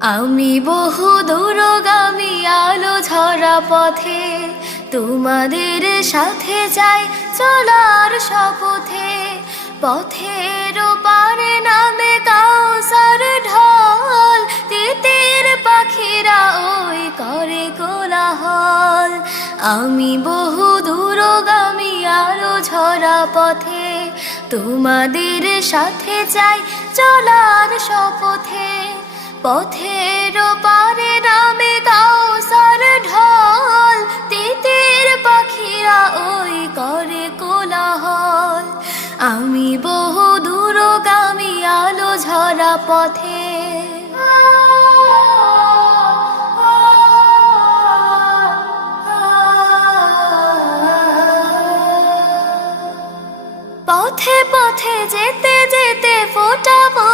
আমি বহু দূরগামী আলো ঝরা পথে, তোমাদের সাথে যাই চলার শপথে। পথের পারে নামে কাউসার ঢল, তিতির পাখিরা ওই করে কোলাহল। আমি বহু দূরগামী আলো ঝরা পথে, তোমাদের সাথে যাই চলার শপথে। পথের পারে নামে কাউসার ঢল, তিতির পাখিরা ওই করে কোলাহল। আমি বহু দূরগামী আলো ঝরা পথে। পথে পথে যেতে যেতে ফোটাবো